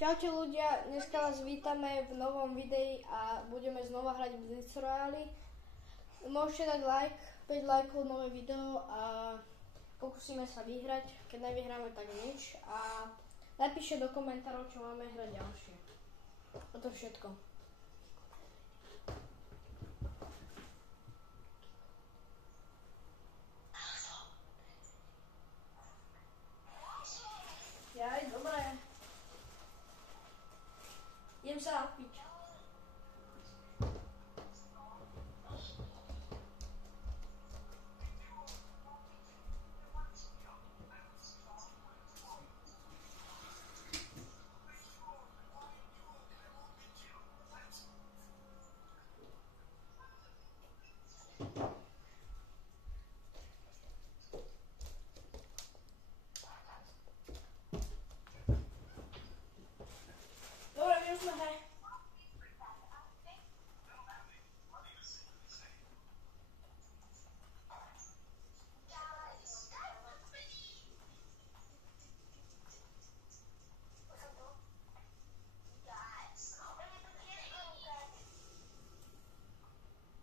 Čaute ľudia, dneska vás vítame v novom videi a budeme znova hrať v Blitz Royale. Môžete dať like, 5 lajkov nové video a pokúsime sa vyhrať. Keď nevyhráme, tak nič. A napíšte do komentárov, čo máme hrať ďalšie. A to všetko. Jaj, dobré. Idem sa napiť.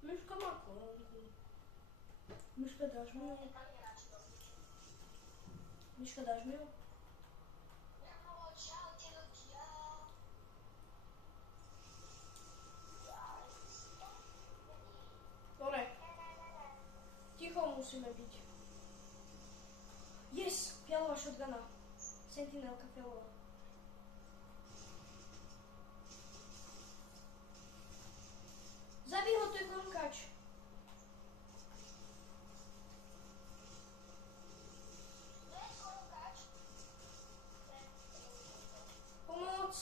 Myška má kolónku. Myška, dáš mi ju? Myška, dáš mi ju? Dobre. Ticho musíme byť. Yes! Fialová shotguna. Sentinelka fialová. Zabij ho, to je korunkač. Pomoc.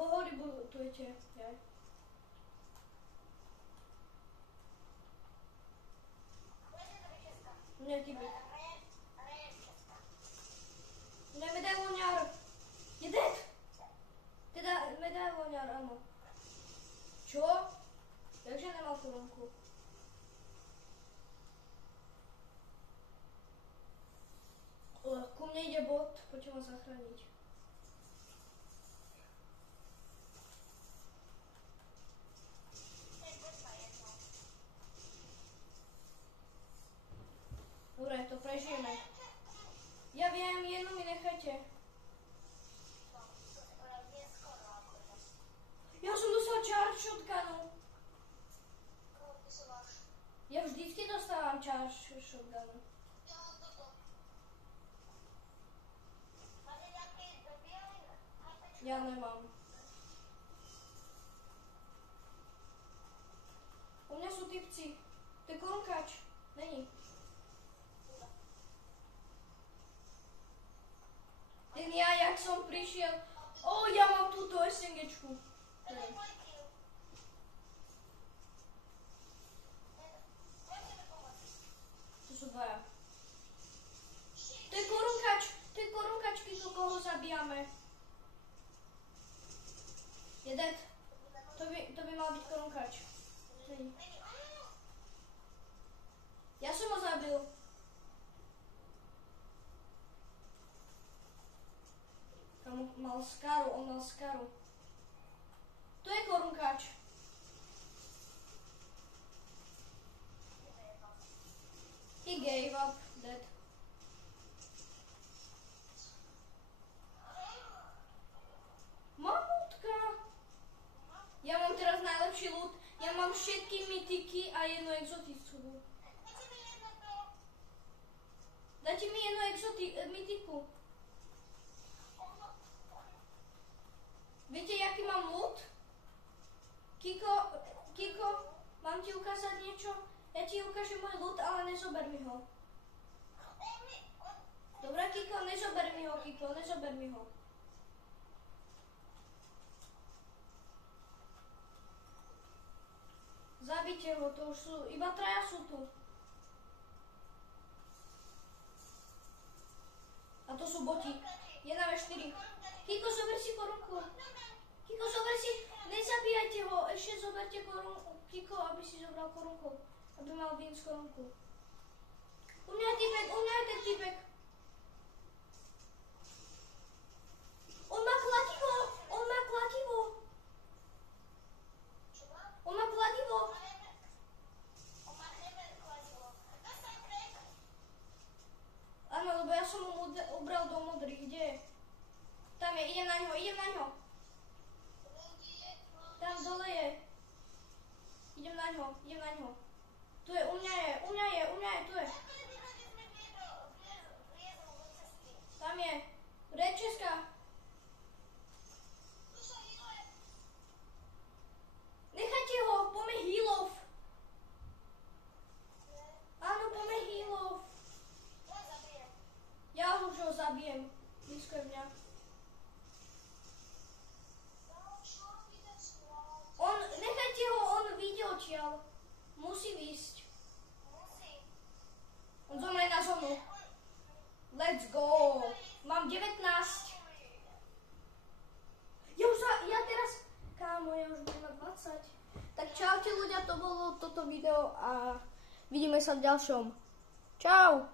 Koho rybutujete? Ja? Nie, ty by. Ne, medailoňár. Je dead! Teda medailoňár, áno. Čo? Takže nemal korunku. Ku mne ide bot, poďte ma zachrániť. Dobre, to prežijeme. Ja viem, jednu mi nechajte. Ja som dostal charge shotgunu. Ja vždycky dostávam charge shotgunu. Ja nemám. U mňa sú typci. To je korunkač. Není. Ten ja, jak som prišiel. Ja mám túto SMGčku. Tu sú dvaja. To je korunkač, koho zabijame. Je dead. To by mal byť korunkač. Ja som ho zabil. On mal skaru. To je korunkač. He gave up, dead. Mamutka. Ja mám teraz najlepší loot. Ja mám všetky mytiky a jednu exotickú. Dajte mi jednu mytiku. Viete, jaký mám loot? Kiko, mám ti ukázať niečo? Ja ti ukážem môj loot, ale nezober mi ho. zabite ho, to už sú, iba traja sú tu. A to sú boti. 1v4. Kiko, zober si korunku. Kiko, zober si, nezabíjajte ho, ešte zoberte korunku. Kiko, aby si zobral korunku. Aby mal Vince korunku. U mňa je ten typek. On má kladivo. Áno, lebo ja som mu ubral do modrých. Kde je? Tam je, idem na ňo. Tam dole je. Idem na ňo. Tu je, u mňa je, tu je. Tam je. Red Česká. Nechajte ho, poďme healov. Áno, poďme healov. Ja už ho zabijem. Blízko je mňa. Nechajte ho, on vyjde odtiaľ. Musí výjsť. On zomrie na zónu. Let's go. Mám 19. Ja teraz... Kámo, ja už budem na 20. Tak čaute ľudia, to bolo toto video a vidíme sa v ďalšom. Čau.